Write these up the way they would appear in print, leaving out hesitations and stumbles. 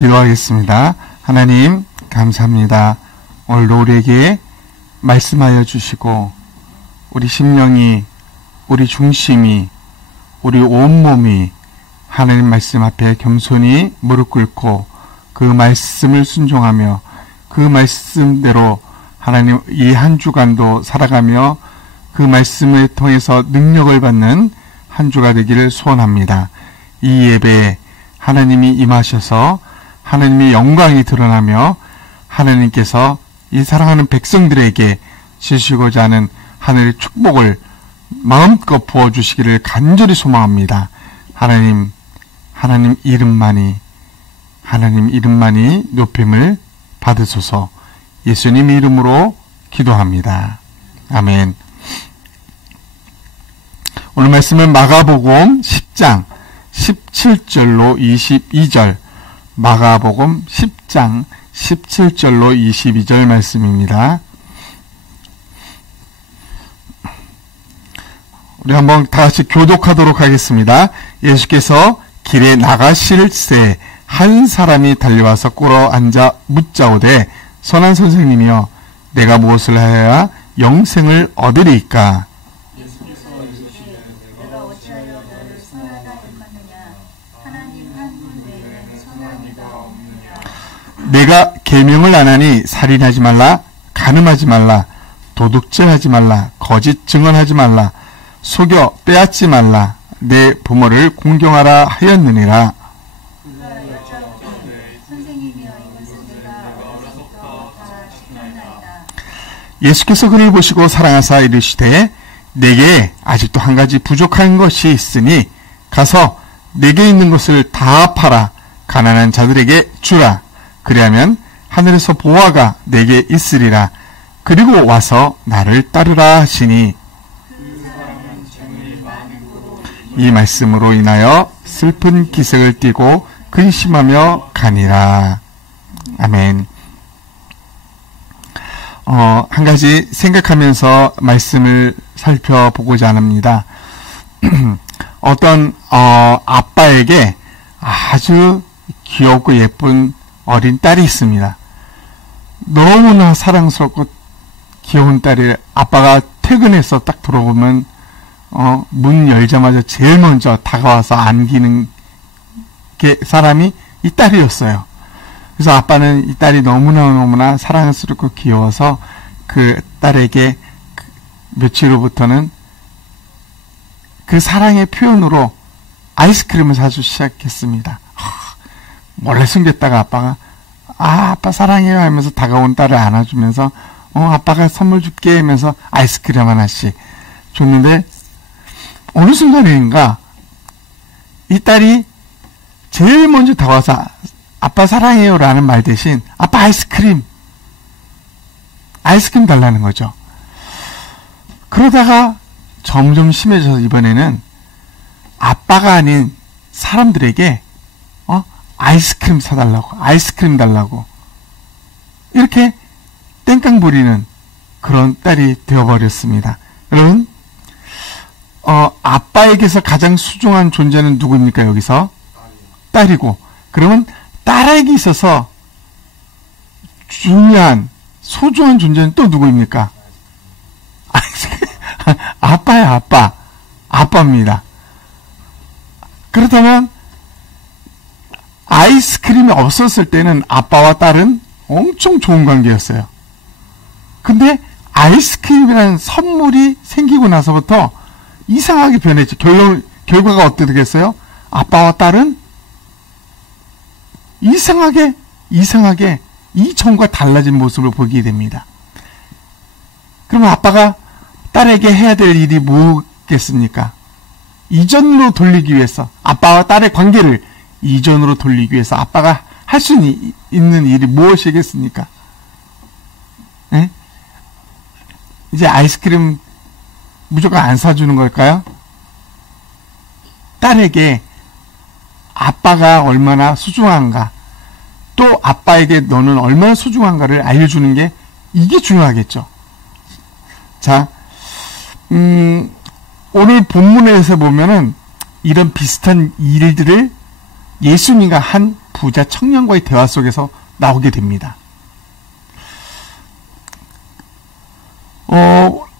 기도하겠습니다. 하나님 감사합니다. 오늘도 우리에게 말씀하여 주시고 우리 심령이, 우리 중심이, 우리 온몸이 하나님 말씀 앞에 겸손히 무릎 꿇고 그 말씀을 순종하며 그 말씀대로 하나님 이 한 주간도 살아가며 그 말씀을 통해서 능력을 받는 한 주가 되기를 소원합니다. 이 예배에 하나님이 임하셔서 하나님의 영광이 드러나며 하나님께서 이 사랑하는 백성들에게 주시고자 하는 하늘의 축복을 마음껏 부어주시기를 간절히 소망합니다. 하나님 이름만이 높임을 받으소서. 예수님 이름으로 기도합니다. 아멘. 오늘 말씀은 마가복음 10장 17절로 22절, 마가복음 10장 17절로 22절 말씀입니다. 우리 한번 다 같이 교독하도록 하겠습니다. 예수께서 길에 나가실 새 한 사람이 달려와서 꿇어 앉아 묻자오되, 선한 선생님이여, 내가 무엇을 하여야 영생을 얻으리이까? 예수께서 이르시되, 내가 어찌하여 너를 선하다 일컫느냐? 하나님 한 분 외에는 선한 이가 없느냐? 내가 계명을 안 하니 살인하지 말라, 간음하지 말라, 도둑질하지 말라, 거짓 증언하지 말라, 속여 빼앗지 말라, 내 부모를 공경하라 하였느니라. 그가 여짜오되, 선생님이여, 이것은 내가 어려서부터 다 지켰나이다. 예수께서 그를 보시고 사랑하사 이르시되, 내게 아직도 한 가지 부족한 것이 있으니 가서 내게 있는 것을 다 팔아 가난한 자들에게 주라. 그리하면 하늘에서 보화가 내게 있으리라. 그리고 와서 나를 따르라 하시니, 이 말씀으로 인하여 슬픈 기색을 띠고 근심하며 가니라. 아멘. 한 가지 생각하면서 말씀을 살펴보고자 합니다. 어떤 아빠에게 아주 귀엽고 예쁜 어린 딸이 있습니다. 너무나 사랑스럽고 귀여운 딸이, 아빠가 퇴근해서 딱 들어오면 문 열자마자 제일 먼저 다가와서 안기는 사람이 이 딸이었어요. 그래서 아빠는 이 딸이 너무나 사랑스럽고 귀여워서 그 딸에게 며칠 후부터는 그 사랑의 표현으로 아이스크림을 사주기 시작했습니다. 몰래 숨겼다가 아빠가 아빠 사랑해요 하면서 다가온 딸을 안아주면서 아빠가 선물 줄게 하면서 아이스크림 하나씩 줬는데, 어느 순간인가 이 딸이 제일 먼저 다가와서 아빠 사랑해요 라는 말 대신 아빠 아이스크림 달라는 거죠. 그러다가 점점 심해져서 이번에는 아빠가 아닌 사람들에게 아이스크림 사달라고, 아이스크림 달라고, 이렇게 땡깡 부리는 그런 딸이 되어버렸습니다. 여러분, 아빠에게서 가장 소중한 존재는 누구입니까? 여기서 딸이고, 그러면 딸에게 있어서 중요한 소중한 존재는 또 누구입니까? 아빠야, 아빠입니다. 그렇다면 아이스크림이 없었을 때는 아빠와 딸은 엄청 좋은 관계였어요. 근데 아이스크림이라는 선물이 생기고 나서부터 이상하게 변했죠. 결과가 어떻게 됐어요? 아빠와 딸은 이상하게 이전과 달라진 모습을 보게 됩니다. 그러면 아빠가 딸에게 해야 될 일이 뭐겠습니까? 이전으로 돌리기 위해서, 아빠와 딸의 관계를 이전으로 돌리기 위해서 아빠가 할 수 있는 일이 무엇이겠습니까? 네? 이제 아이스크림 무조건 안 사주는 걸까요? 딸에게 아빠가 얼마나 소중한가, 또 아빠에게 너는 얼마나 소중한가를 알려주는 게, 이게 중요하겠죠. 자, 오늘 본문에서 보면은 이런 비슷한 일들을 예수님과 한 부자 청년과의 대화 속에서 나오게 됩니다.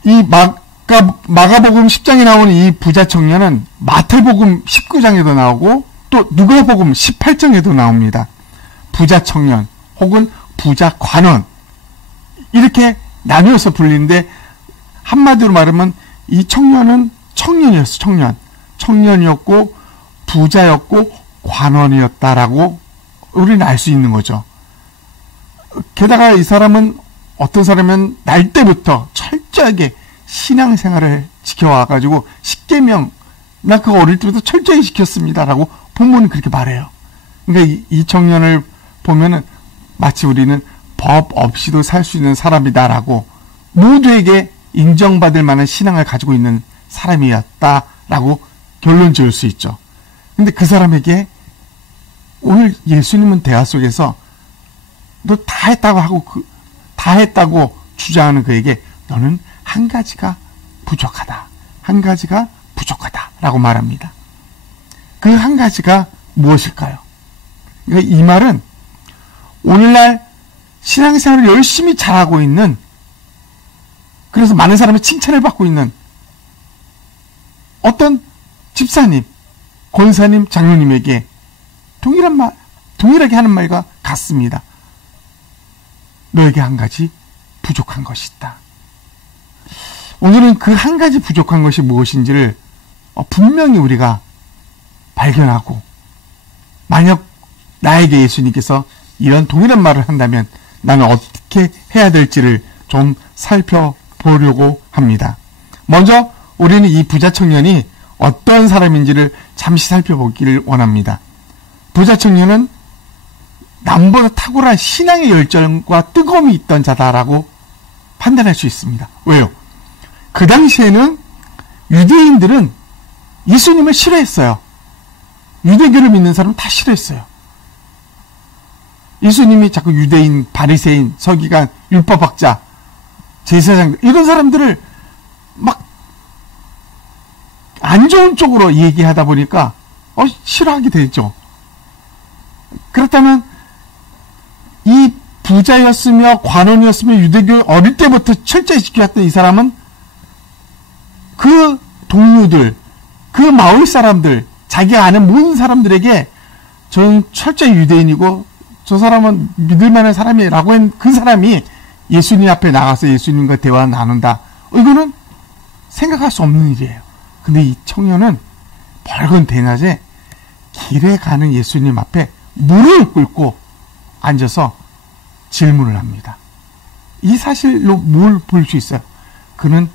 이 마가복음 10장에 나오는 이 부자 청년은 마태복음 19장에도 나오고 또 누가복음 18장에도 나옵니다. 부자 청년 혹은 부자 관원 이렇게 나누어서 불리는데 한마디로 말하면 이 청년은 청년이었어. 청년이었고 부자였고 관원이었다라고 우리는 알 수 있는 거죠. 게다가 이 사람은 어떤 사람은 날 때부터 철저하게 신앙생활을 지켜와가지고 십계명 나 그거 어릴 때부터 철저히 지켰습니다라고 본문은 그렇게 말해요. 그러니까 이 청년을 보면은 마치 우리는 법 없이도 살 수 있는 사람이다라고 모두에게 인정받을 만한 신앙을 가지고 있는 사람이었다라고 결론 지을 수 있죠. 근데 그 사람에게 오늘 예수님은 대화 속에서 너 다 했다고 하고 다 했다고 주장하는 그에게 너는 한 가지가 부족하다. 한 가지가 부족하다라고 말합니다. 그 한 가지가 무엇일까요? 그러니까 이 말은 오늘날 신앙생활을 열심히 잘하고 있는, 그래서 많은 사람의 칭찬을 받고 있는 어떤 집사님, 권사님, 장로님에게 동일하게 하는 말과 같습니다. 너에게 한 가지 부족한 것이 있다. 오늘은 그 한 가지 부족한 것이 무엇인지를 분명히 우리가 발견하고, 만약 나에게 예수님께서 이런 동일한 말을 한다면 나는 어떻게 해야 될지를 좀 살펴보려고 합니다. 먼저 우리는 이 부자 청년이 어떤 사람인지를 잠시 살펴보기를 원합니다. 부자 청년은 남보다 탁월한 신앙의 열정과 뜨거움이 있던 자다라고 판단할 수 있습니다. 왜요? 그 당시에는 유대인들은 예수님을 싫어했어요. 유대교를 믿는 사람은 다 싫어했어요. 예수님이 자꾸 유대인, 바리새인, 서기관, 율법학자, 제사장들 이런 사람들을 막 안 좋은 쪽으로 얘기하다 보니까 싫어하게 되죠. 그렇다면 이 부자였으며 관원이었으며 유대교 어릴 때부터 철저히 지켜왔던 이 사람은 그 동료들, 그 마을 사람들, 자기가 아는 모든 사람들에게 저는 철저히 유대인이고 저 사람은 믿을 만한 사람이라고 한 그 사람이 예수님 앞에 나가서 예수님과 대화 나눈다. 이거는 생각할 수 없는 일이에요. 근데 이 청년은 밝은 대낮에 길에 가는 예수님 앞에 무릎을 꿇고 앉아서 질문을 합니다. 이 사실로 뭘 볼 수 있어요? 그는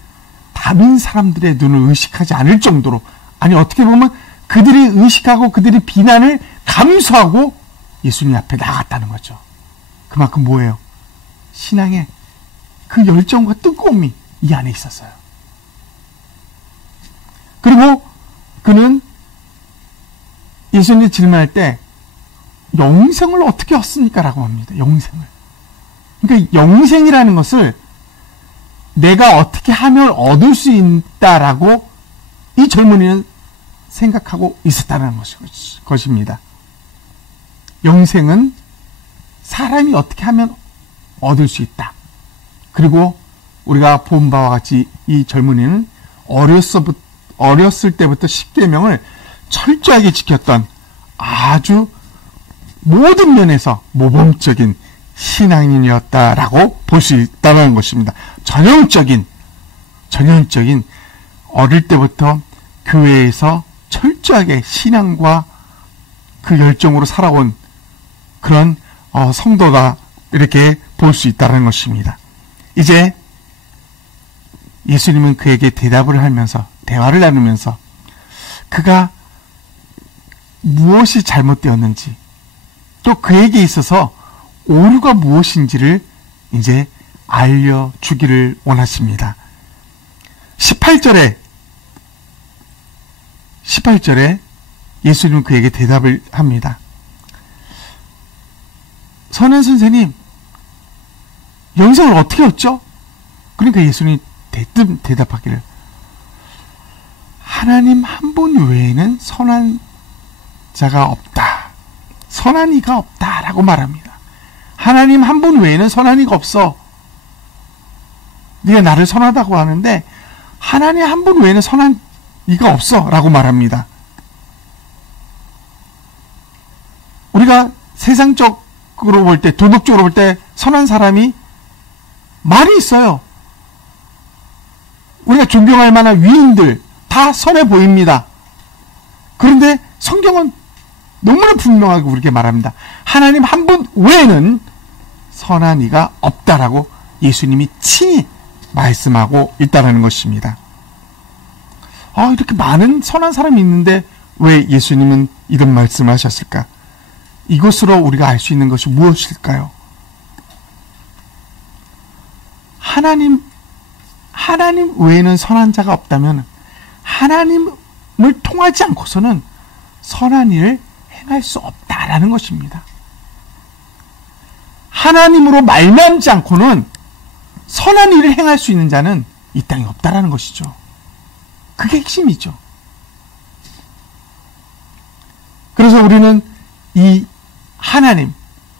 다른 사람들의 눈을 의식하지 않을 정도로, 아니 어떻게 보면 그들이 의식하고 그들이 비난을 감수하고 예수님 앞에 나갔다는 거죠. 그만큼 뭐예요? 신앙의 그 열정과 뜨거움이 이 안에 있었어요. 그리고 그는 예수님 질문할 때 영생을 어떻게 얻습니까? 라고 합니다. 영생을. 그러니까 영생이라는 것을 내가 어떻게 하면 얻을 수 있다라고 이 젊은이는 생각하고 있었다는 것입니다. 영생은 사람이 어떻게 하면 얻을 수 있다. 그리고 우리가 본 바와 같이 이 젊은이는 어렸을 때부터 십계명을 철저하게 지켰던 아주 모든 면에서 모범적인 신앙인이었다라고 볼 수 있다는 것입니다. 전형적인 어릴 때부터 교회에서 철저하게 신앙과 그 열정으로 살아온 그런 성도다, 이렇게 볼 수 있다는 것입니다. 이제 예수님은 그에게 대답을 하면서 대화를 나누면서 그가 무엇이 잘못되었는지, 또 그에게 있어서 오류가 무엇인지를 이제 알려주기를 원하십니다. 18절에 예수님은 그에게 대답을 합니다. 선한 선생님, 영생을 어떻게 얻죠? 그러니까 예수님이 대답하기를, 하나님 한 분 외에는 선한 자가 없다. 선한 이가 없다라고 말합니다. 하나님 한 분 외에는 선한 이가 없어. 네가 나를 선하다고 하는데 하나님 한 분 외에는 선한 이가 없어 라고 말합니다. 우리가 세상적으로 볼 때, 도덕적으로 볼 때 선한 사람이 많이 있어요. 우리가 존경할 만한 위인들 다 선해 보입니다. 그런데 성경은 너무나 분명하게 우리에게 말합니다. 하나님 한 분 외에는 선한 이가 없다라고 예수님이 친히 말씀하고 있다는 것입니다. 이렇게 많은 선한 사람이 있는데 왜 예수님은 이런 말씀을 하셨을까? 이것으로 우리가 알 수 있는 것이 무엇일까요? 하나님 외에는 선한 자가 없다면 하나님을 통하지 않고서는 선한 일을 행할 수 없다라는 것입니다. 하나님으로 말미암지 않고는 선한 일을 행할 수 있는 자는 이 땅에 없다라는 것이죠. 그게 핵심이죠. 그래서 우리는 이 하나님,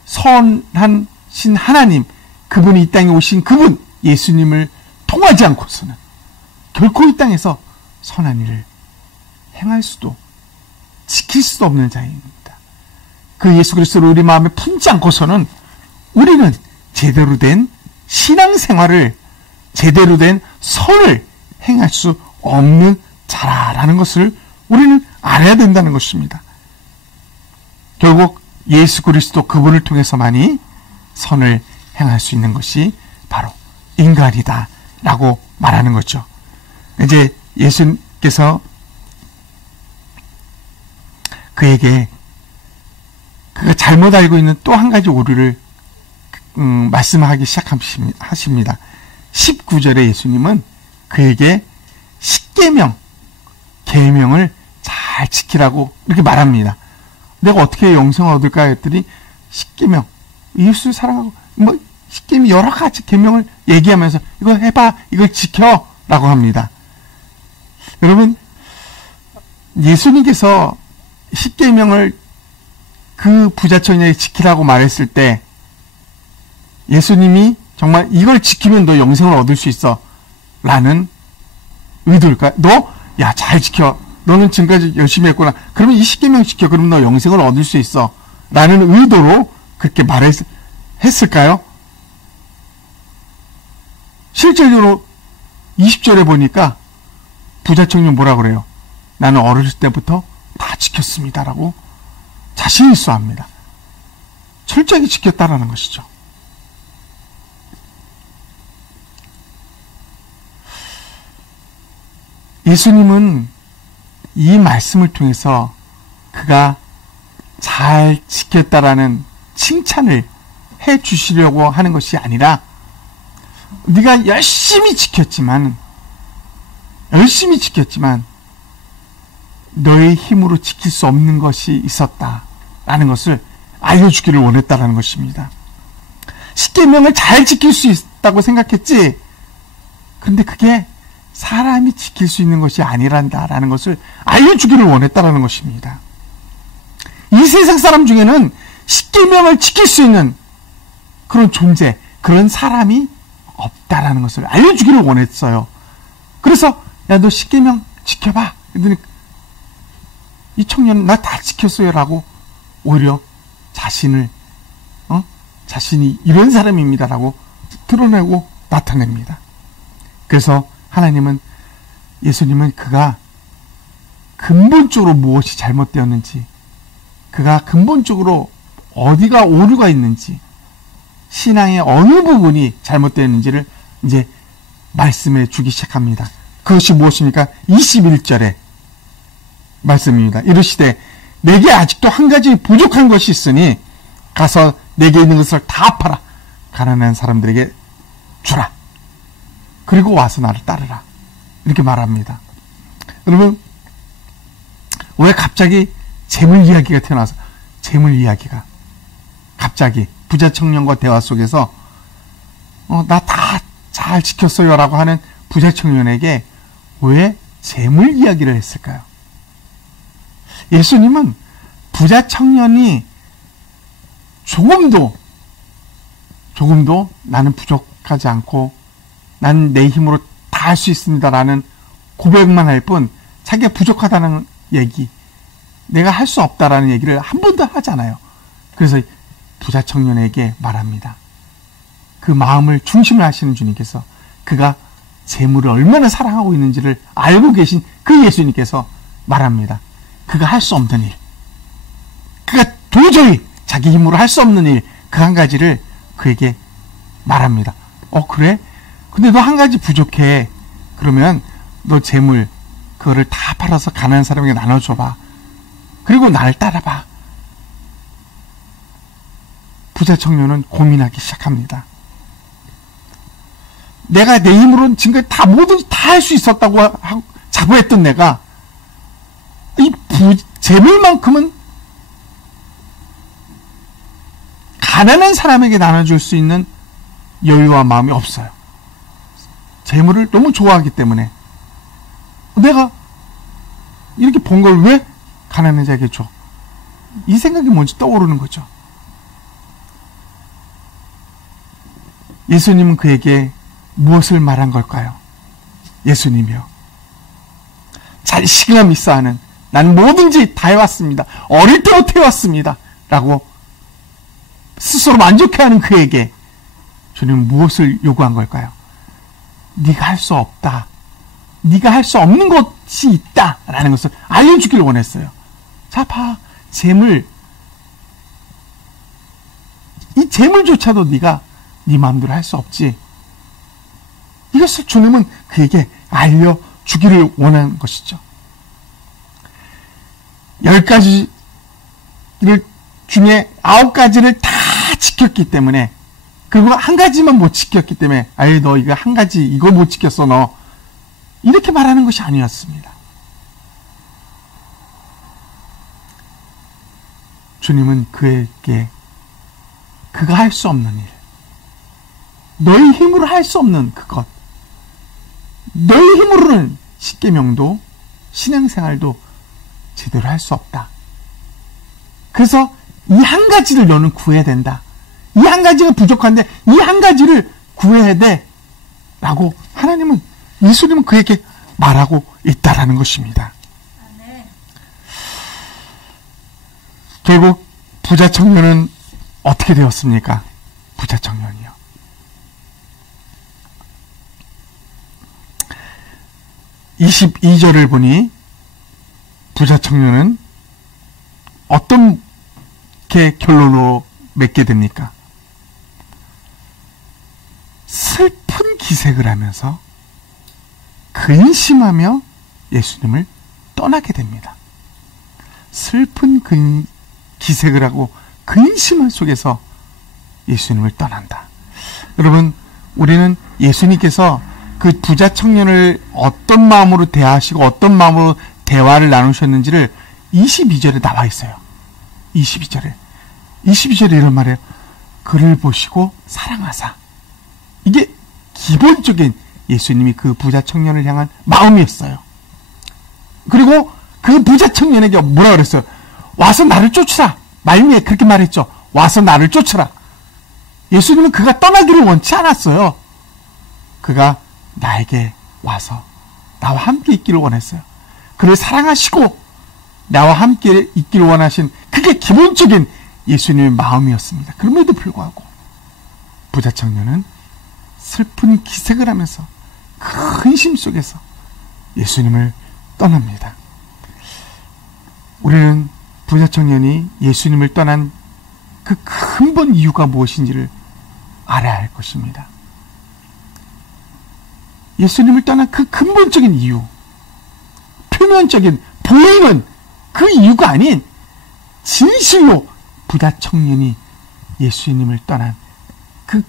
선하신 하나님, 그분이 이 땅에 오신 그분, 예수님을 통하지 않고서는 결코 이 땅에서 선한 일을 행할 수도 지킬 수도 없는 자입니다. 그 예수 그리스도를 우리 마음에 품지 않고서는 우리는 제대로 된 신앙생활을, 제대로 된 선을 행할 수 없는 자라는 것을 우리는 알아야 된다는 것입니다. 결국 예수 그리스도 그분을 통해서만이 선을 행할 수 있는 것이 바로 인간이다 라고 말하는 거죠. 이제 예수님께서 그에게 그가 잘못 알고 있는 또 한 가지 오류를 말씀하기 시작하십니다. 19절에 예수님은 그에게 십계명, 계명을 잘 지키라고 이렇게 말합니다. 내가 어떻게 영생을 얻을까 했더니 십계명, 예수를 사랑하고 십계명 여러 가지 계명을 얘기하면서 이거 해봐, 이걸 지켜 라고 합니다. 여러분, 예수님께서 십계명을 그 부자청년에게 지키라고 말했을 때 예수님이 정말 이걸 지키면 너 영생을 얻을 수 있어 라는 의도일까요? 야, 잘 지켜. 너는 지금까지 열심히 했구나. 그러면 이 십계명 지켜. 그러면 너 영생을 얻을 수 있어 라는 의도로 그렇게 했을까요? 실제로 20절에 보니까 부자청년 뭐라 그래요? 나는 어렸을 때부터 다 지켰습니다 라고 자신 있어 합니다. 철저하게 지켰다라는 것이죠. 예수님은 이 말씀을 통해서 그가 잘 지켰다라는 칭찬을 해 주시려고 하는 것이 아니라 네가 열심히 지켰지만 너의 힘으로 지킬 수 없는 것이 있었다라는 것을 알려주기를 원했다라는 것입니다. 십계명을 잘 지킬 수 있다고 생각했지, 그런데 그게 사람이 지킬 수 있는 것이 아니란다라는 것을 알려주기를 원했다라는 것입니다. 이 세상 사람 중에는 십계명을 지킬 수 있는 그런 존재, 그런 사람이 없다라는 것을 알려주기를 원했어요. 그래서 야, 너 십계명 지켜봐. 그랬더니 이 청년은 나 다 지켰어요 라고 오히려 자신이 이런 사람입니다 라고 드러내고 나타냅니다. 그래서 예수님은 그가 근본적으로 무엇이 잘못되었는지, 그가 근본적으로 어디가 오류가 있는지, 신앙의 어느 부분이 잘못되었는지를 이제 말씀해 주기 시작합니다. 그것이 무엇입니까? 21절의 말씀입니다. 이르시되 내게 아직도 한 가지 부족한 것이 있으니 가서 내게 있는 것을 다 팔아 가난한 사람들에게 주라. 그리고 와서 나를 따르라. 이렇게 말합니다. 여러분, 왜 갑자기 재물 이야기가 태어나서 재물 이야기가 갑자기 부자 청년과 대화 속에서 나 다 잘 지켰어요 라고 하는 부자 청년에게 왜 재물 이야기를 했을까요? 예수님은 부자 청년이 조금도 나는 부족하지 않고 난 내 힘으로 다 할 수 있습니다라는 고백만 할 뿐 자기가 부족하다는 얘기, 내가 할 수 없다라는 얘기를 한 번도 하지 않아요. 그래서 부자 청년에게 말합니다. 그 마음을 중심을 하시는 주님께서 그가 재물을 얼마나 사랑하고 있는지를 알고 계신 그 예수님께서 말합니다. 그가 할 수 없는 일, 그가 도저히 자기 힘으로 할 수 없는 일, 그 한 가지를 그에게 말합니다. 그래? 근데 너 한 가지 부족해. 그러면 너 재물 그거를 다 팔아서 가난한 사람에게 나눠줘봐. 그리고 나를 따라봐. 부자 청년은 고민하기 시작합니다. 내가 내 힘으로는 지금까지 다 뭐든지 다 할 수 있었다고 자부했던 내가 이 재물만큼은 가난한 사람에게 나눠줄 수 있는 여유와 마음이 없어요. 재물을 너무 좋아하기 때문에 내가 이렇게 본 걸 왜 가난한 자에게 줘? 이 생각이 먼저 떠오르는 거죠. 예수님은 그에게 무엇을 말한 걸까요? 예수님이요. 자식이나 미사하는 난 뭐든지 다 해왔습니다. 어릴 때부터 해왔습니다. 라고 스스로 만족해하는 그에게 주님은 무엇을 요구한 걸까요? 네가 할 수 없다. 네가 할 수 없는 것이 있다. 라는 것을 알려주기를 원했어요. 자, 봐. 재물. 이 재물조차도 네가 네 마음대로 할 수 없지. 이것을 주님은 그에게 알려주기를 원하는 것이죠. 10가지를 중에 9가지를 다 지켰기 때문에, 그리고 한 가지만 못 지켰기 때문에 너 이거 한 가지 이거 못 지켰어 너, 이렇게 말하는 것이 아니었습니다. 주님은 그에게 그가 할 수 없는 일, 너의 힘으로 할 수 없는 그것, 너의 힘으로는 십계명도 신앙생활도 제대로 할 수 없다. 그래서 이 한 가지를 너는 구해야 된다. 이 한 가지가 부족한데 이 한 가지를 구해야 돼. 라고 하나님은, 예수님은 그에게 말하고 있다라는 것입니다. 아멘. 결국 부자 청년은 어떻게 되었습니까? 부자 청년이요. 22절을 보니 부자 청년은 어떤 결론으로 맺게 됩니까? 슬픈 기색을 하면서 근심하며 예수님을 떠나게 됩니다. 슬픈 기색을 하고 근심을 속에서 예수님을 떠난다. 여러분, 우리는 예수님께서 그 부자 청년을 어떤 마음으로 대하시고 어떤 마음으로 대화를 나누셨는지를 22절에 나와 있어요. 22절에 이런 말이에요. 그를 보시고 사랑하사. 이게 기본적인 예수님이 그 부자 청년을 향한 마음이었어요. 그리고 그 부자 청년에게 뭐라 그랬어요? 와서 나를 쫓으라. 말미에 그렇게 말했죠. 와서 나를 쫓으라. 예수님은 그가 떠나기를 원치 않았어요. 그가 나에게 와서 나와 함께 있기를 원했어요. 그를 사랑하시고 나와 함께 있기를 원하신, 그게 기본적인 예수님의 마음이었습니다. 그럼에도 불구하고 부자 청년은 슬픈 기색을 하면서 근심 속에서 예수님을 떠납니다. 우리는 부자 청년이 예수님을 떠난 그 근본 이유가 무엇인지를 알아야 할 것입니다. 예수님을 떠난 그 근본적인 이유, 표면적인 보이는 그 이유가 아닌 진실로 부자 청년이 예수님을 떠난 그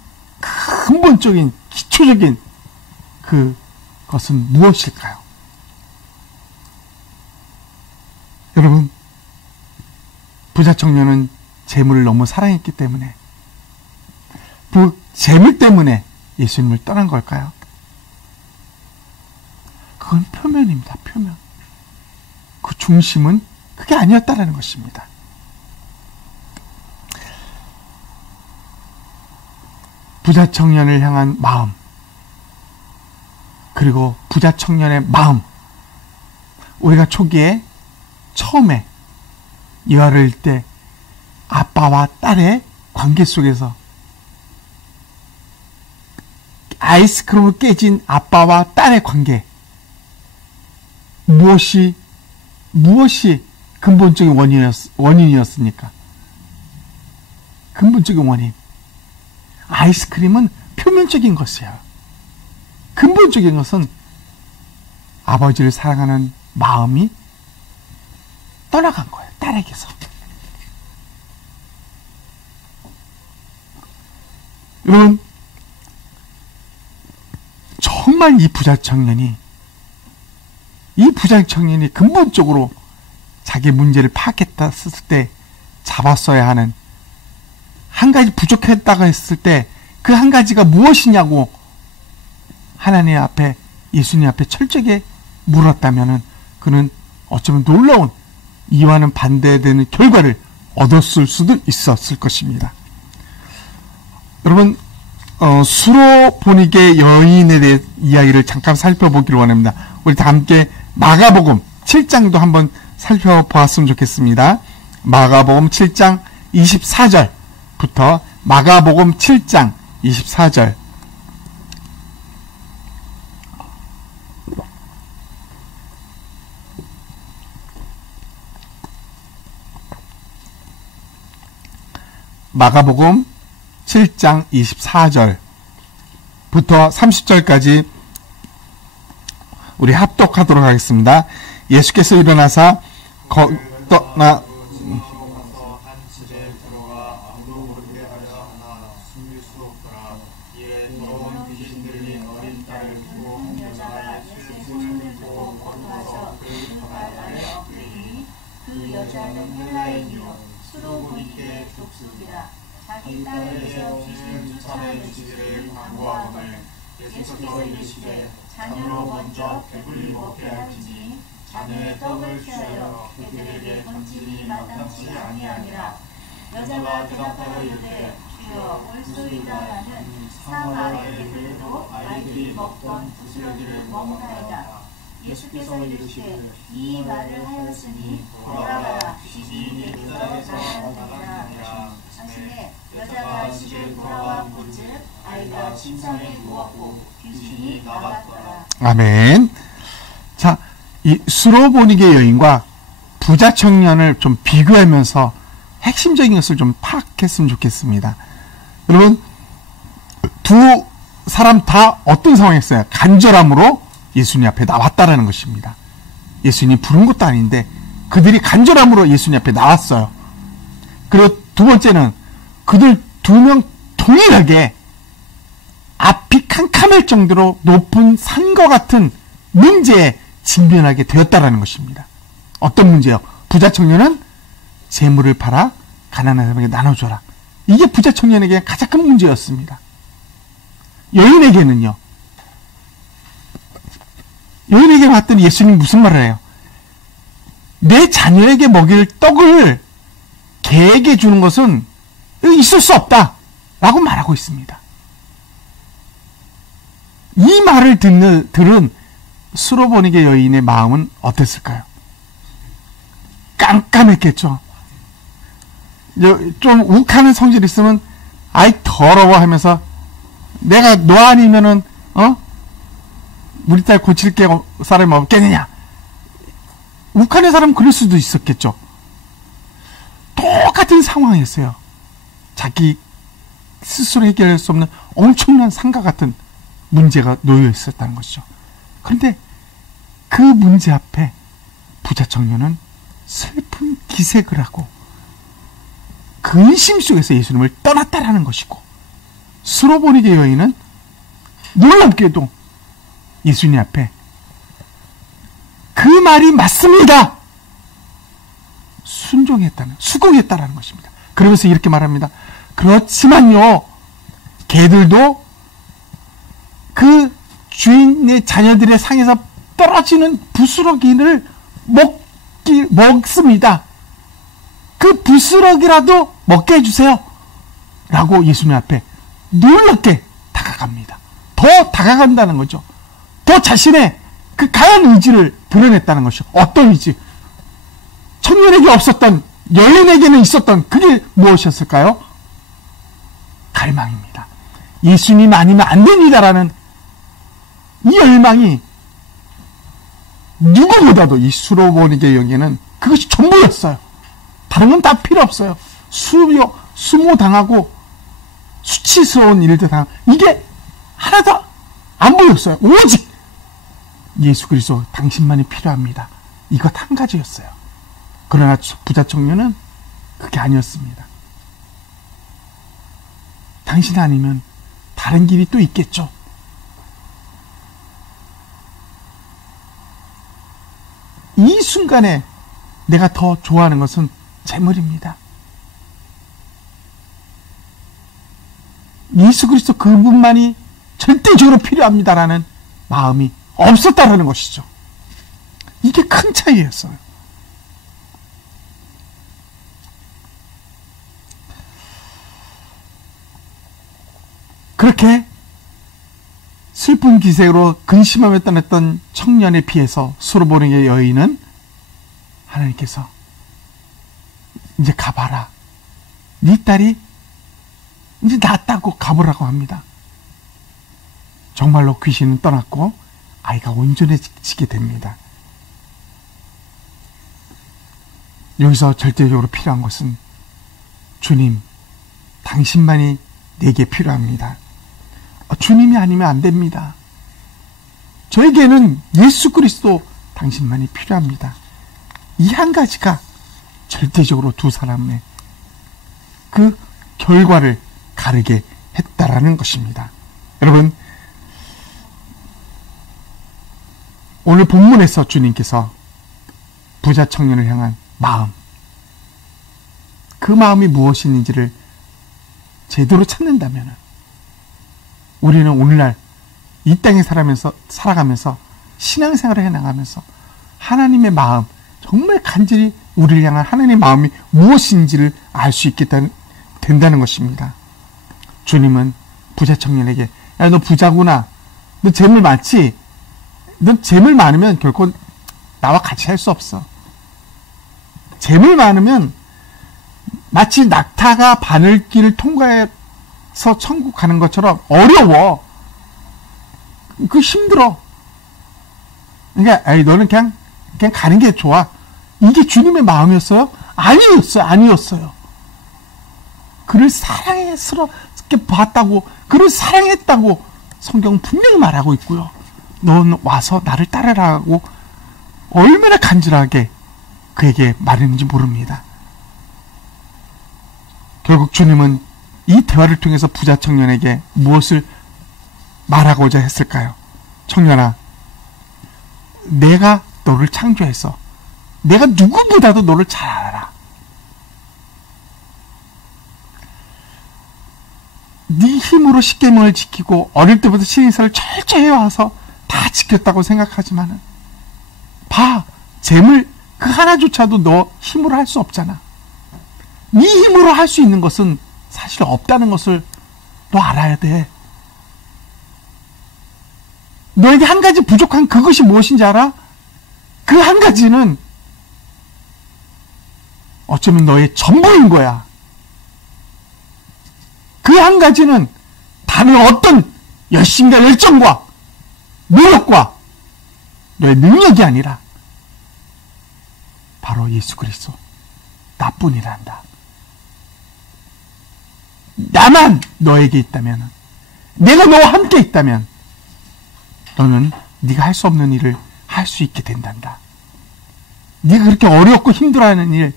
근본적인 기초적인 그것은 무엇일까요? 여러분, 부자 청년은 재물을 너무 사랑했기 때문에, 그 재물 때문에 예수님을 떠난 걸까요? 그건 표면입니다. 표면. 그 중심은 그게 아니었다라는 것입니다. 부자 청년을 향한 마음, 그리고 부자 청년의 마음, 우리가 초기에 처음에 이와를 때 아빠와 딸의 관계 속에서 아이스크림을 깨진 아빠와 딸의 관계, 무엇이 근본적인 원인이었습니까? 근본적인 원인. 아이스크림은 표면적인 것이야. 근본적인 것은 아버지를 사랑하는 마음이 떠나간 거예요. 딸에게서. 여러분, 정말 이 부자 청년이 근본적으로 자기 문제를 파악했다 했을 때 잡았어야 하는 한 가지 부족했다고 했을 때 그 한 가지가 무엇이냐고 하나님 앞에, 예수님 앞에 철저하게 물었다면은 그는 어쩌면 놀라운, 이와는 반대되는 결과를 얻었을 수도 있었을 것입니다. 여러분, 수로보니게 여인에 대해 이야기를 잠깐 살펴보기를 원합니다. 우리 다 함께 마가복음 7장도 한번 살펴보았으면 좋겠습니다. 마가복음 7장 24절부터 마가복음 7장 24절. 마가복음 7장 24절부터 30절까지 우리 합독하도록 하겠습니다. 예수께서 일어나사 떠나 여자는 헬라인이요 수로보니게 족속이라. 자기 딸에게서 귀신을 쫓아내주시기를 간구하거늘 예수께서 이르시되 자녀로 먼저 배불리 먹게 할지니 자녀의 떡을 취하여 그들에게 던지니 마땅치 아니하니라. 여자가 대답하여 이르되 주여 올소이다. 나는 상 아래를 그래도 아이들이 먹던 부스러기를 먹나이다. 예수께서 이르시되 이 말을 하였으니 돌아가라. 귀신이 내 딸에서 나가느니라 하시매 여자가 집에 돌아와 본즉 아이가 침상에 누웠고 귀신이 나갔더라. 아멘. 자, 이 수로보니게 여인과 부자 청년을 좀 비교하면서 핵심적인 것을 좀 파악했으면 좋겠습니다. 여러분, 두 사람 다 어떤 상황이었어요? 간절함으로 예수님 앞에 나왔다라는 것입니다. 예수님 부른 것도 아닌데 그들이 간절함으로 예수님 앞에 나왔어요. 그리고 두 번째는 그들 두 명 동일하게 앞이 캄캄할 정도로 높은 산과 같은 문제에 직면하게 되었다라는 것입니다. 어떤 문제요? 부자 청년은 재물을 팔아 가난한 사람에게 나눠줘라. 이게 부자 청년에게 가장 큰 문제였습니다. 여인에게는요. 여인에게 봤더니 예수님 무슨 말을 해요? 내 자녀에게 먹일 떡을 개에게 주는 것은 있을 수 없다 라고 말하고 있습니다. 이 말을 들은 수로보니게 여인의 마음은 어땠을까요? 깜깜했겠죠. 좀 욱하는 성질이 있으면 아이 더러워 하면서 내가 너 아니면은 우리 딸 고칠 게 사람이 없겠느냐. 욱하는 사람은 그럴 수도 있었겠죠. 똑같은 상황이었어요. 자기 스스로 해결할 수 없는 엄청난 산과 같은 문제가 놓여 있었다는 것이죠. 그런데 그 문제 앞에 부자 청년은 슬픈 기색을 하고 근심 속에서 예수님을 떠났다라는 것이고, 수로보니게 여인은 놀랍게도 예수님 앞에 그 말이 맞습니다. 수긍했다는 것입니다. 그러면서 이렇게 말합니다. 그렇지만요, 개들도 그 주인의 자녀들의 상에서 떨어지는 부스러기를 먹습니다. 그 부스러기라도 먹게 해주세요. 라고 예수님 앞에 놀랍게 다가갑니다. 더 다가간다는 거죠. 더 자신의 그 강한 의지를 드러냈다는 것이죠. 어떤 의지? 청년에게 없었던, 여인에게는 있었던 그게 무엇이었을까요? 갈망입니다. 예수님 아니면 안 됩니다라는 이 열망이 누구보다도 이 수로보니게 여기에는 그것이 전부였어요. 다른 건 다 필요 없어요. 수모당하고 수치스러운 일들 당하고 이게 하나도 안 보였어요. 오직 예수 그리스도 당신만이 필요합니다. 이것 한 가지였어요. 그러나 부자 청년은 그게 아니었습니다. 당신 아니면 다른 길이 또 있겠죠. 이 순간에 내가 더 좋아하는 것은 재물입니다. 예수 그리스도 그분만이 절대적으로 필요합니다라는 마음이 없었다라는 것이죠. 이게 큰 차이였어요. 그렇게 슬픈 기색으로 근심하며 떠났던 청년에 비해서 수로보니게 여인은 하나님께서 이제 가봐라. 네 딸이 이제 낫다고 가보라고 합니다. 정말로 귀신은 떠났고 아이가 온전해지게 됩니다. 여기서 절대적으로 필요한 것은 주님, 당신만이 내게 필요합니다. 주님이 아니면 안 됩니다. 저에게는 예수 그리스도 당신만이 필요합니다. 이 한 가지가 절대적으로 두 사람의 그 결과를 가르게 했다라는 것입니다. 여러분, 오늘 본문에서 주님께서 부자 청년을 향한 마음, 그 마음이 무엇인지를 제대로 찾는다면 우리는 오늘날 이 땅에 살아가면서 신앙생활을 해나가면서 하나님의 마음, 정말 간절히 우리를 향한 하나님의 마음이 무엇인지를 알 수 있게 된다는 것입니다. 주님은 부자 청년에게, 야, 너 부자구나. 너 재물 많지? 너 재물 많으면 결코 나와 같이 할 수 없어. 재물 많으면 마치 낙타가 바늘길을 통과해서 천국 가는 것처럼 어려워. 그 힘들어. 그러니까 너는 그냥 가는 게 좋아. 이게 주님의 마음이었어요? 아니었어요. 그를 사랑스럽게 봤다고, 그를 사랑했다고 성경은 분명히 말하고 있고요. 넌 와서 나를 따르라고 얼마나 간절하게 그에게 말했는지 모릅니다. 결국 주님은 이 대화를 통해서 부자 청년에게 무엇을 말하고자 했을까요? 청년아, 내가 너를 창조해서 내가 누구보다도 너를 잘 알아. 네 힘으로 십계명을 지키고 어릴 때부터 신앙생활을 철저히 해와서 다 지켰다고 생각하지만은 봐, 재물 그 하나조차도 너 힘으로 할 수 없잖아. 네 힘으로 할 수 있는 것은 사실 없다는 것을 너 알아야 돼. 너에게 한 가지 부족한 그것이 무엇인지 알아? 그 한 가지는 어쩌면 너의 전부인 거야. 그 한 가지는 다른 어떤 열심과 열정과 노력과 너의 능력이 아니라 바로 예수 그리스도 나뿐이란다. 나만 너에게 있다면, 내가 너와 함께 있다면 너는 네가 할 수 없는 일을 할 수 있게 된단다. 네가 그렇게 어렵고 힘들어하는 일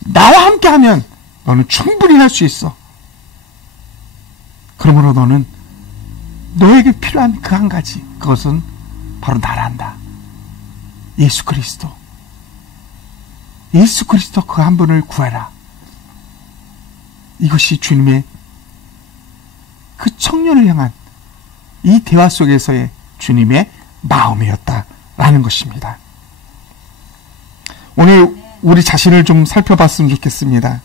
나와 함께 하면 너는 충분히 할 수 있어. 그러므로 너는 너에게 필요한 그 한 가지, 그것은 바로 나란다. 예수 그리스도 그 한 분을 구해라. 이것이 주님의 그 청년을 향한 이 대화 속에서의 주님의 마음이었다라는 것입니다. 오늘 우리 자신을 좀 살펴봤으면 좋겠습니다.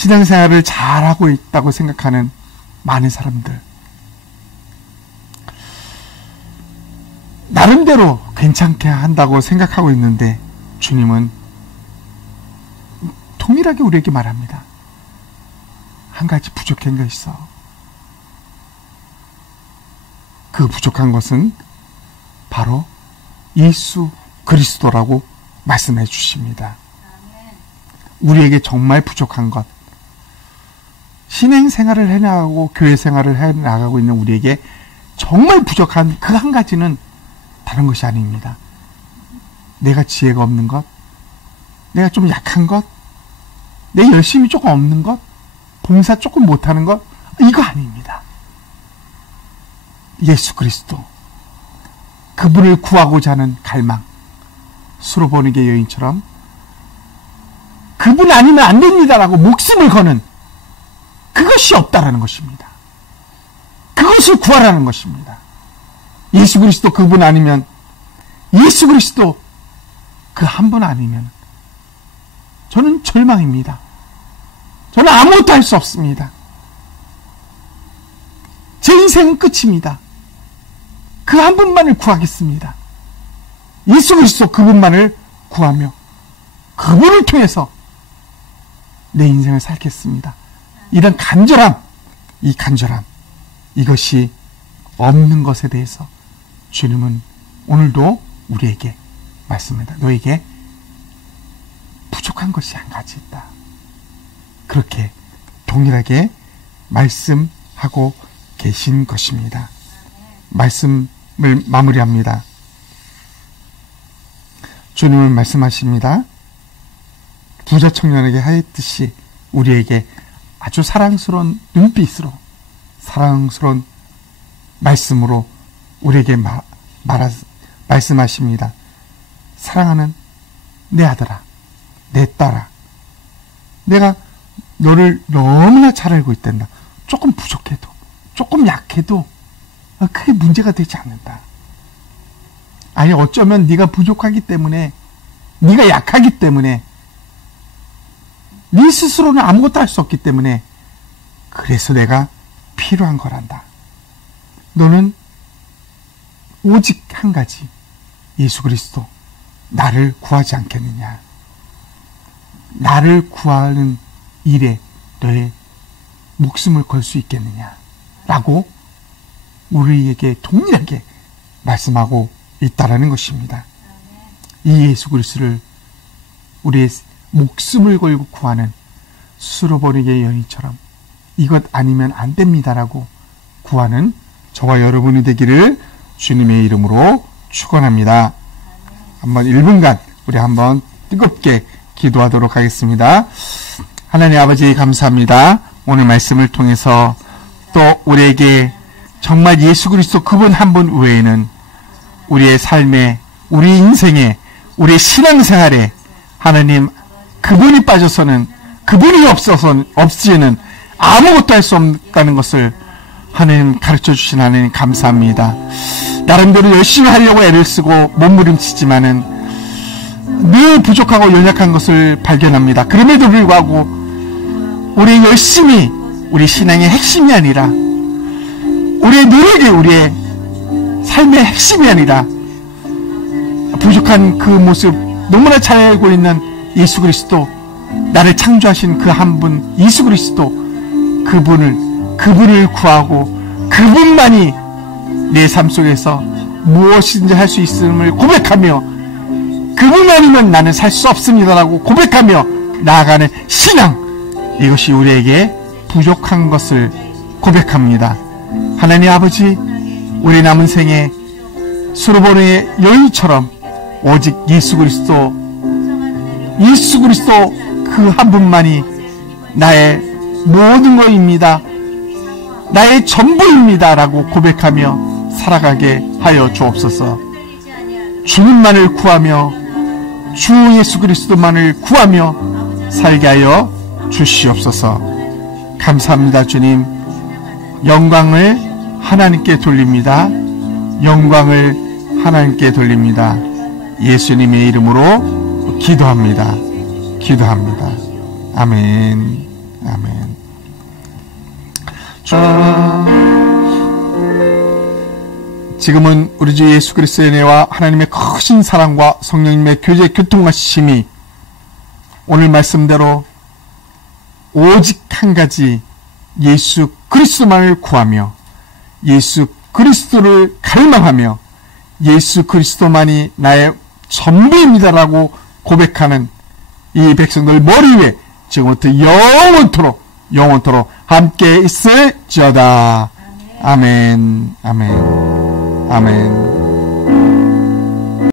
신앙생활을 잘하고 있다고 생각하는 많은 사람들, 나름대로 괜찮게 한다고 생각하고 있는데 주님은 동일하게 우리에게 말합니다. 한 가지 부족한 게 있어. 그 부족한 것은 바로 예수 그리스도라고 말씀해 주십니다. 우리에게 정말 부족한 것, 신앙생활을 해나가고 교회 생활을 해나가고 있는 우리에게 정말 부족한 그 한 가지는 다른 것이 아닙니다. 내가 지혜가 없는 것, 내가 좀 약한 것, 내 열심이 조금 없는 것, 봉사 조금 못하는 것, 이거 아닙니다. 예수 그리스도, 그분을 구하고자 하는 갈망, 수로보니게 여인처럼 그분 아니면 안 됩니다라고 목숨을 거는 그것이 없다라는 것입니다. 그것을 구하라는 것입니다. 예수 그리스도 그분 아니면, 예수 그리스도 그 한 분 아니면 저는 절망입니다. 저는 아무것도 할 수 없습니다. 제 인생은 끝입니다. 그 한 분만을 구하겠습니다. 예수 그리스도 그분만을 구하며 그분을 통해서 내 인생을 살겠습니다. 이런 간절함, 이 간절함, 이것이 없는 것에 대해서 주님은 오늘도 우리에게 말씀합니다. 너에게 부족한 것이 한 가지 있다. 그렇게 동일하게 말씀하고 계신 것입니다. 말씀을 마무리합니다. 주님은 말씀하십니다. 부자 청년에게 하였듯이 우리에게 아주 사랑스러운 눈빛으로, 사랑스러운 말씀으로 우리에게 말씀하십니다. 사랑하는 내 아들아, 내 딸아, 내가 너를 너무나 잘 알고 있단다. 조금 부족해도, 조금 약해도 크게 문제가 되지 않는다. 아니, 어쩌면 네가 부족하기 때문에, 네가 약하기 때문에, 네 스스로는 아무것도 할 수 없기 때문에 그래서 내가 필요한 거란다. 너는 오직 한 가지, 예수 그리스도 나를 구하지 않겠느냐. 나를 구하는 일에 너의 목숨을 걸 수 있겠느냐 라고 우리에게 동일하게 말씀하고 있다라는 것입니다. 이 예수 그리스도를 우리의 목숨을 걸고 구하는 수로보니게 여인처럼 이것 아니면 안 됩니다라고 구하는 저와 여러분이 되기를 주님의 이름으로 축원합니다. 한번 1분간 우리 한번 뜨겁게 기도하도록 하겠습니다. 하나님 아버지 감사합니다. 오늘 말씀을 통해서 또 우리에게 정말 예수 그리스도 그분 한 분 외에는 우리의 삶에, 우리 인생에, 우리의 신앙생활에 하나님 그분이 빠져서는, 그분이 없이는 아무것도 할 수 없다는 것을 하나님 가르쳐 주신 하나님 감사합니다. 나름대로 열심히 하려고 애를 쓰고 몸부림치지만은 늘 부족하고 연약한 것을 발견합니다. 그럼에도 불구하고 우리의 열심이 우리 신앙의 핵심이 아니라, 우리의 노력이 우리의 삶의 핵심이 아니라, 부족한 그 모습 너무나 잘 알고 있는 예수 그리스도, 나를 창조하신 그 한 분 예수 그리스도, 그분을 구하고 그분만이 내 삶 속에서 무엇이든지 할 수 있음을 고백하며, 그분 아니면 나는 살 수 없습니다라고 고백하며 나아가는 신앙, 이것이 우리에게 부족한 것을 고백합니다. 하나님 아버지, 우리 남은 생에 수로보니게 여인처럼 오직 예수 그리스도 그 한 분만이 나의 모든 것입니다, 나의 전부입니다 라고 고백하며 살아가게 하여 주옵소서. 주님만을 구하며 주 예수 그리스도만을 구하며 살게 하여 주시옵소서. 감사합니다. 주님, 영광을 하나님께 돌립니다. 영광을 하나님께 돌립니다. 예수님의 이름으로 기도합니다. 아멘. 아멘. 지금은 우리 주 예수 그리스도의 은혜와 하나님의 크신 사랑과 성령님의 교제 교통하심이 오늘 말씀대로 오직 한 가지 예수 그리스도만을 구하며 예수 그리스도를 갈망하며 예수 그리스도만이 나의 전부입니다라고 고백하는 이 백성들 머리 위에 지금부터 영원토록 함께 있을지어다. 아멘. 아멘. 아멘.